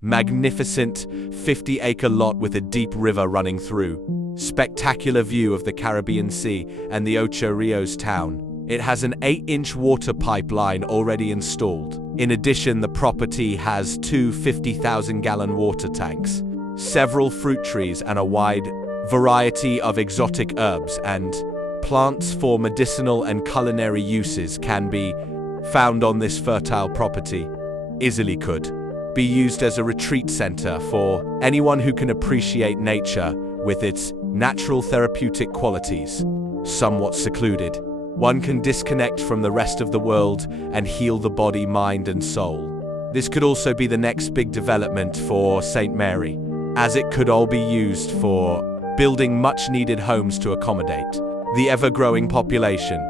Magnificent 50-acre lot with a deep river running through. Spectacular view of the Caribbean Sea and the Ocho Rios town. It has an 8-inch water pipeline already installed. In addition, the property has two 50,000-gallon water tanks, several fruit trees, and a wide variety of exotic herbs and plants for medicinal and culinary uses can be found on this fertile property. Easily could be used as a retreat center for anyone who can appreciate nature with its natural therapeutic qualities. Somewhat secluded, one can disconnect from the rest of the world and heal the body, mind, and soul. This could also be the next big development for St. Mary, as it could all be used for building much-needed homes to accommodate the ever-growing population.